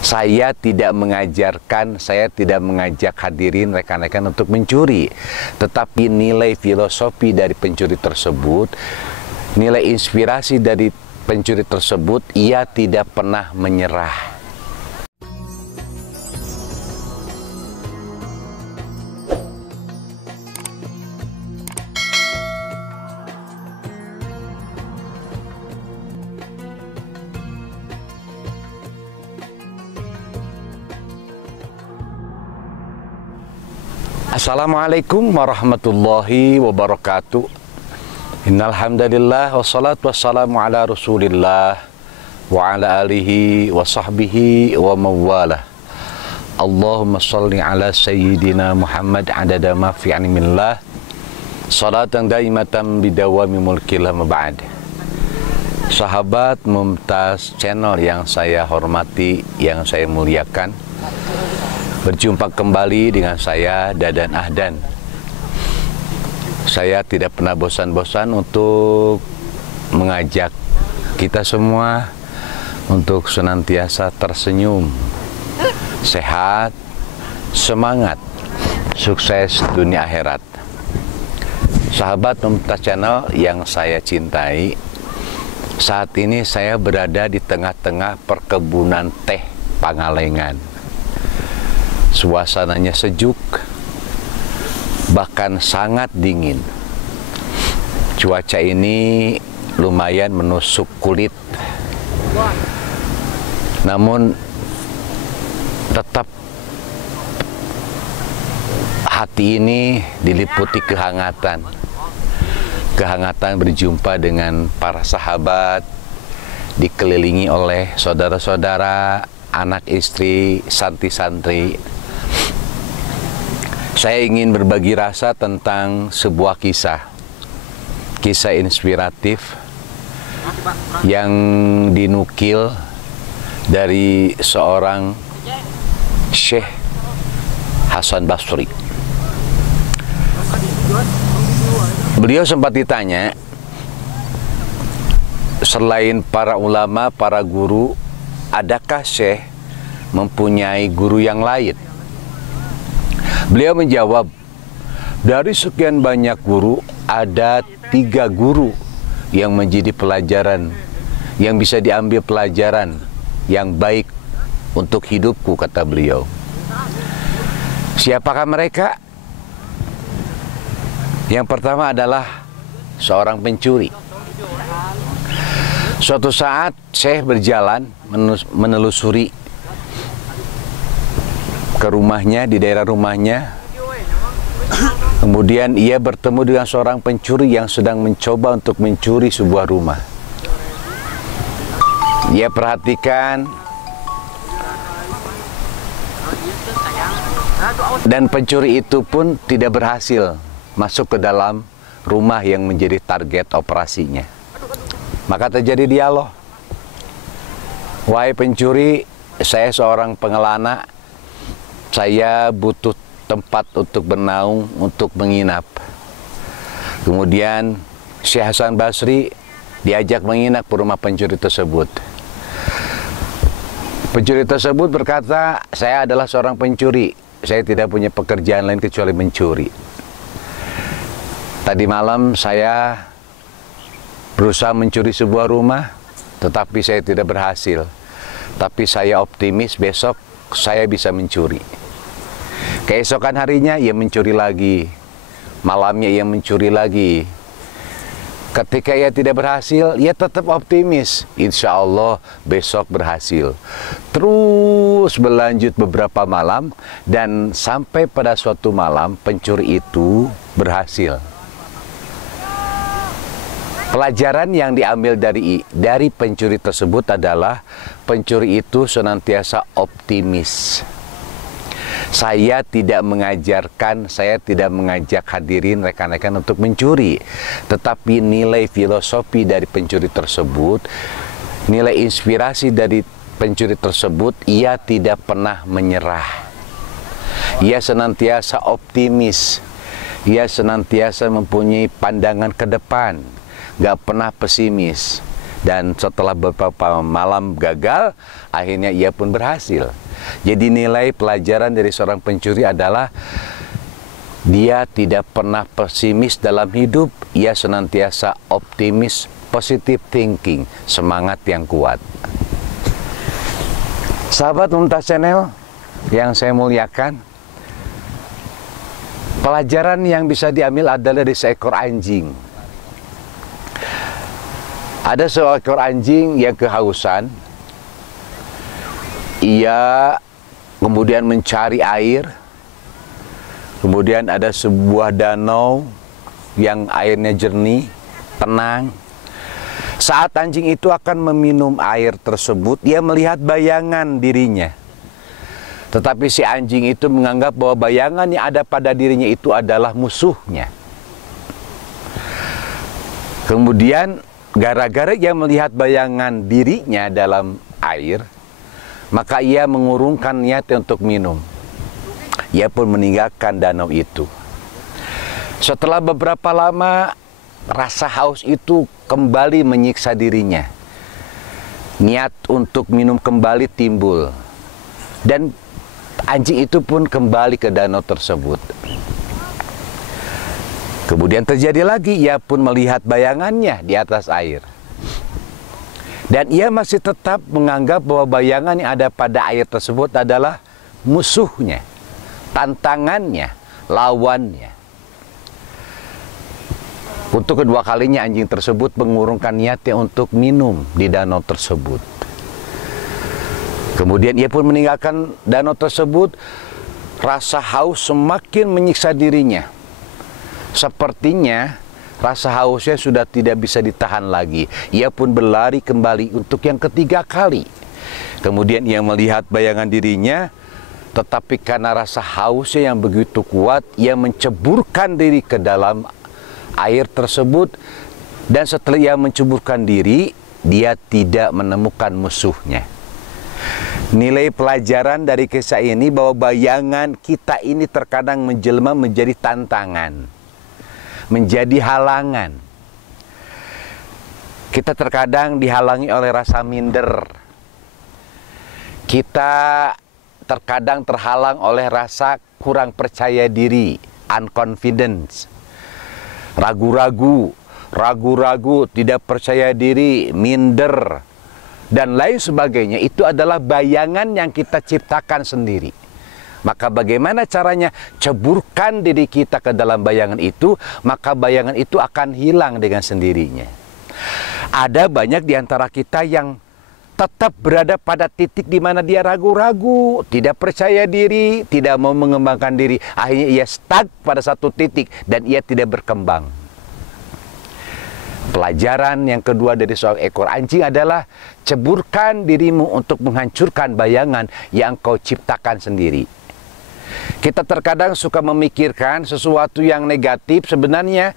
Saya tidak mengajarkan, saya tidak mengajak hadirin rekan-rekan untuk mencuri. Tetapi nilai filosofi dari pencuri tersebut, nilai inspirasi dari pencuri tersebut, ia tidak pernah menyerah. Assalamualaikum warahmatullahi wabarakatuh. Innal hamdalillah wassalatu wassalamu ala Rasulillah wa ala alihi wa sahbihi wa mawalah. Allahumma shalli ala sayyidina Muhammad adada ma fi ilmillah salatan daimatan bidawami mulkillah ma ba'd. Sahabat Mumtaz Channel yang saya hormati, yang saya muliakan, berjumpa kembali dengan saya, Dadan Ahdan. Saya tidak pernah bosan-bosan untuk mengajak kita semua untuk senantiasa tersenyum, sehat, semangat, sukses dunia akhirat. Sahabat Mumtaz Channel yang saya cintai, saat ini saya berada di tengah-tengah perkebunan teh Pangalengan. Suasananya sejuk, bahkan sangat dingin. Cuaca ini lumayan menusuk kulit, namun tetap hati ini diliputi kehangatan. Kehangatan berjumpa dengan para sahabat, dikelilingi oleh saudara-saudara, anak istri, santri-santri. Saya ingin berbagi rasa tentang sebuah kisah inspiratif yang dinukil dari seorang Syekh Hasan Basri. Beliau sempat ditanya, selain para ulama, para guru, adakah Syekh mempunyai guru yang lain? Beliau menjawab, dari sekian banyak guru, ada 3 guru yang menjadi pelajaran, yang bisa diambil pelajaran yang baik untuk hidupku, kata beliau. Siapakah mereka? Yang pertama adalah seorang pencuri. Suatu saat Syekh berjalan menelusuri ke rumahnya, di daerah rumahnya. Kemudian ia bertemu dengan seorang pencuri yang sedang mencoba untuk mencuri sebuah rumah. Ia perhatikan, dan pencuri itu pun tidak berhasil masuk ke dalam rumah yang menjadi target operasinya. Maka terjadi dialog. Wahai pencuri, saya seorang pengelana, saya butuh tempat untuk bernaung, untuk menginap. Kemudian Syekh Hasan Basri diajak menginap ke rumah pencuri tersebut. Pencuri tersebut berkata, saya adalah seorang pencuri, saya tidak punya pekerjaan lain kecuali mencuri. Tadi malam saya berusaha mencuri sebuah rumah, tetapi saya tidak berhasil. Tapi saya optimis besok saya bisa mencuri. Keesokan harinya ia mencuri lagi, malamnya ia mencuri lagi. Ketika ia tidak berhasil, ia tetap optimis, insya Allah besok berhasil. Terus berlanjut beberapa malam, dan sampai pada suatu malam pencuri itu berhasil. Pelajaran yang diambil dari pencuri tersebut adalah pencuri itu senantiasa optimis. Saya tidak mengajarkan, saya tidak mengajak hadirin rekan-rekan untuk mencuri. Tetapi nilai filosofi dari pencuri tersebut, nilai inspirasi dari pencuri tersebut, ia tidak pernah menyerah. Ia senantiasa optimis. Ia senantiasa mempunyai pandangan ke depan, gak pernah pesimis. Dan setelah beberapa malam gagal, akhirnya ia pun berhasil. Jadi nilai pelajaran dari seorang pencuri adalah dia tidak pernah pesimis dalam hidup, ia senantiasa optimis, positive thinking, semangat yang kuat. Sahabat Mumtaz Channel yang saya muliakan, pelajaran yang bisa diambil adalah dari seekor anjing. Ada seekor anjing yang kehausan. Ia kemudian mencari air. Kemudian ada sebuah danau yang airnya jernih, tenang. Saat anjing itu akan meminum air tersebut, ia melihat bayangan dirinya. Tetapi si anjing itu menganggap bahwa bayangan yang ada pada dirinya itu adalah musuhnya. Kemudian gara-gara ia melihat bayangan dirinya dalam air, maka ia mengurungkan niatnya untuk minum. Ia pun meninggalkan danau itu. Setelah beberapa lama, rasa haus itu kembali menyiksa dirinya. Niat untuk minum kembali timbul. Dan anjing itu pun kembali ke danau tersebut. Kemudian terjadi lagi, ia pun melihat bayangannya di atas air. Dan ia masih tetap menganggap bahwa bayangan yang ada pada air tersebut adalah musuhnya, tantangannya, lawannya. Untuk kedua kalinya anjing tersebut mengurungkan niatnya untuk minum di danau tersebut. Kemudian ia pun meninggalkan danau tersebut. Rasa haus semakin menyiksa dirinya. Sepertinya rasa hausnya sudah tidak bisa ditahan lagi. Ia pun berlari kembali untuk yang ketiga kali. Kemudian ia melihat bayangan dirinya, tetapi karena rasa hausnya yang begitu kuat, ia menceburkan diri ke dalam air tersebut. Dan setelah ia menceburkan diri, dia tidak menemukan musuhnya. Nilai pelajaran dari kisah ini bahwa bayangan kita ini terkadang menjelma menjadi tantangan, menjadi halangan. Kita terkadang dihalangi oleh rasa minder. Kita terkadang terhalang oleh rasa kurang percaya diri, unconfidence. Ragu-ragu, tidak percaya diri, minder, dan lain sebagainya. Itu adalah bayangan yang kita ciptakan sendiri. Maka bagaimana caranya? Ceburkan diri kita ke dalam bayangan itu, maka bayangan itu akan hilang dengan sendirinya. Ada banyak di antara kita yang tetap berada pada titik di mana dia ragu-ragu, tidak percaya diri, tidak mau mengembangkan diri. Akhirnya ia stuck pada satu titik dan ia tidak berkembang. Pelajaran yang kedua dari seorang ekor anjing adalah ceburkan dirimu untuk menghancurkan bayangan yang kau ciptakan sendiri. Kita terkadang suka memikirkan sesuatu yang negatif. Sebenarnya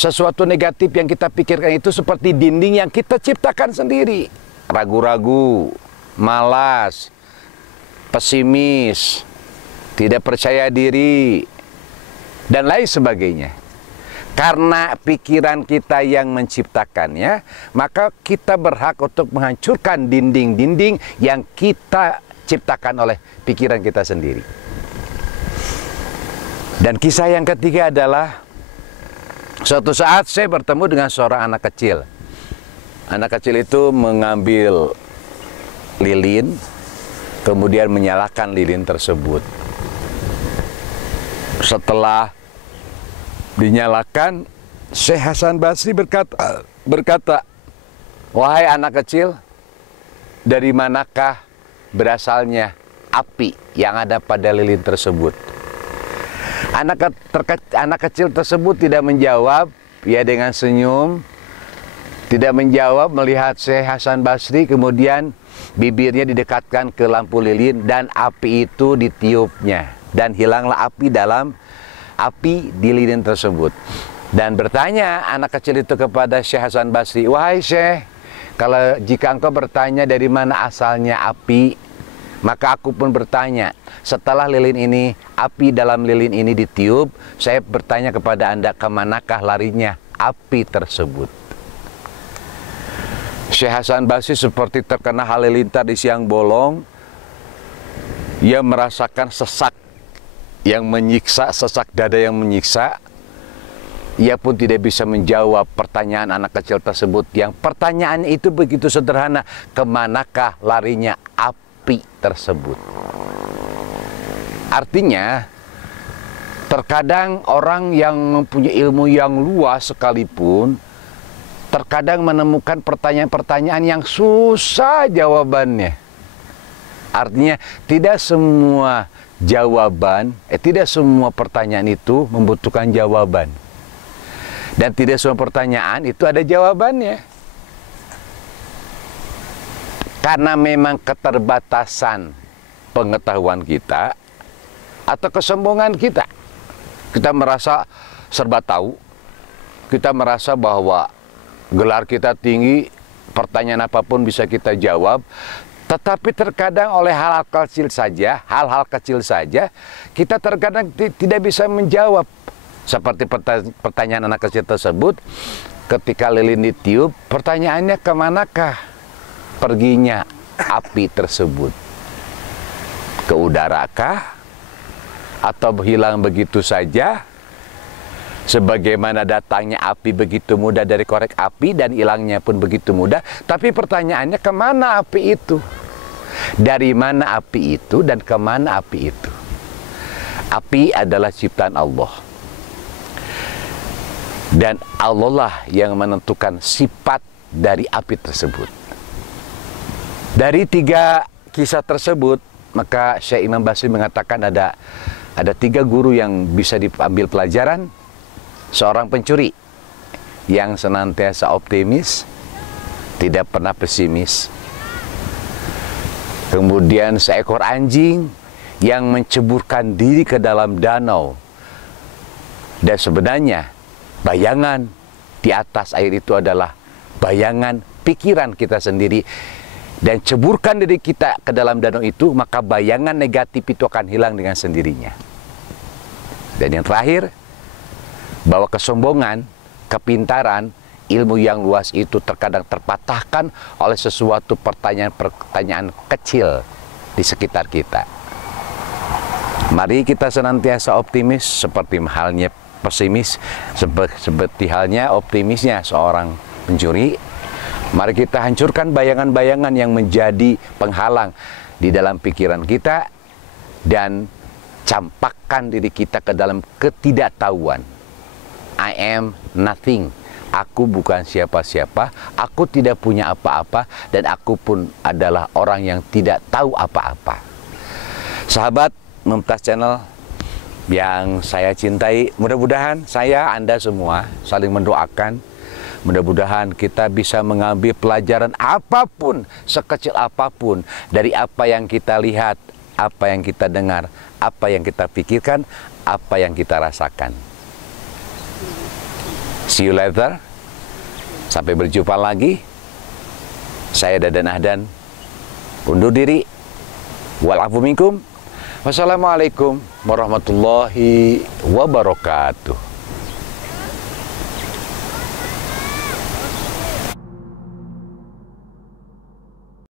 sesuatu negatif yang kita pikirkan itu seperti dinding yang kita ciptakan sendiri. Ragu-ragu, malas, pesimis, tidak percaya diri, dan lain sebagainya. Karena pikiran kita yang menciptakannya, maka kita berhak untuk menghancurkan dinding-dinding yang kita ciptakan oleh pikiran kita sendiri. Dan kisah yang ketiga adalah suatu saat saya bertemu dengan seorang anak kecil. Anak kecil itu mengambil lilin, kemudian menyalakan lilin tersebut. Setelah dinyalakan, Syekh Hasan Basri berkata, "Wahai anak kecil, dari manakah berasalnya api yang ada pada lilin tersebut?" Anak kecil tersebut tidak menjawab, ia dengan senyum, tidak menjawab melihat Syekh Hasan Basri, kemudian bibirnya didekatkan ke lampu lilin dan api itu ditiupnya. Dan hilanglah api di lilin tersebut. Dan bertanya anak kecil itu kepada Syekh Hasan Basri, "Wahai Syekh, jika engkau bertanya dari mana asalnya api, maka aku pun bertanya, setelah api dalam lilin ini ditiup, saya bertanya kepada Anda, kemanakah larinya api tersebut?" Syekh Hasan Basri seperti terkena halilintar di siang bolong. Ia merasakan sesak yang menyiksa, sesak dada yang menyiksa. Ia pun tidak bisa menjawab pertanyaan anak kecil tersebut, yang pertanyaannya itu begitu sederhana, kemanakah larinya api tersebut? Artinya, terkadang orang yang mempunyai ilmu yang luas sekalipun, terkadang menemukan pertanyaan-pertanyaan yang susah jawabannya. Artinya tidak semua jawaban, tidak semua pertanyaan itu membutuhkan jawaban. Dan tidak semua pertanyaan itu ada jawabannya. Karena memang keterbatasan pengetahuan kita atau kesombongan kita. Kita merasa serba tahu. Kita merasa bahwa gelar kita tinggi, pertanyaan apapun bisa kita jawab. Tetapi terkadang oleh hal-hal kecil saja, kita terkadang tidak bisa menjawab. Seperti pertanyaan anak kecil tersebut, ketika lilin ditiup, pertanyaannya kemanakah perginya api tersebut? Ke udarakah? Atau hilang begitu saja? Sebagaimana datangnya api begitu mudah dari korek api dan hilangnya pun begitu mudah. Tapi pertanyaannya, kemana api itu? Dari mana api itu dan kemana api itu? Api adalah ciptaan Allah. Dan Allah lah yang menentukan sifat dari api tersebut. Dari 3 kisah tersebut, maka Syekh Imam Basri mengatakan ada 3 guru yang bisa diambil pelajaran. Seorang pencuri yang senantiasa optimis, tidak pernah pesimis. Kemudian seekor anjing yang menceburkan diri ke dalam danau. Dan sebenarnya bayangan di atas air itu adalah bayangan pikiran kita sendiri. Dan ceburkan diri kita ke dalam danau itu, maka bayangan negatif itu akan hilang dengan sendirinya. Dan yang terakhir, bahwa kesombongan, kepintaran, ilmu yang luas itu terkadang terpatahkan oleh sesuatu pertanyaan-pertanyaan kecil di sekitar kita. Mari kita senantiasa optimis seperti halnya pesimis, seperti halnya optimisnya seorang pencuri. Mari kita hancurkan bayangan-bayangan yang menjadi penghalang di dalam pikiran kita dan campakkan diri kita ke dalam ketidaktahuan. I am nothing. Aku bukan siapa-siapa, aku tidak punya apa-apa, dan aku pun adalah orang yang tidak tahu apa-apa. Sahabat Mumtaz Channel yang saya cintai, mudah-mudahan saya, Anda semua saling mendoakan. Mudah-mudahan kita bisa mengambil pelajaran apapun, sekecil apapun, dari apa yang kita lihat, apa yang kita dengar, apa yang kita pikirkan, apa yang kita rasakan. See you later. Sampai berjumpa lagi. Saya Dadan Ahdan undur diri. Wal afu minkum. Wassalamualaikum warahmatullahi wabarakatuh.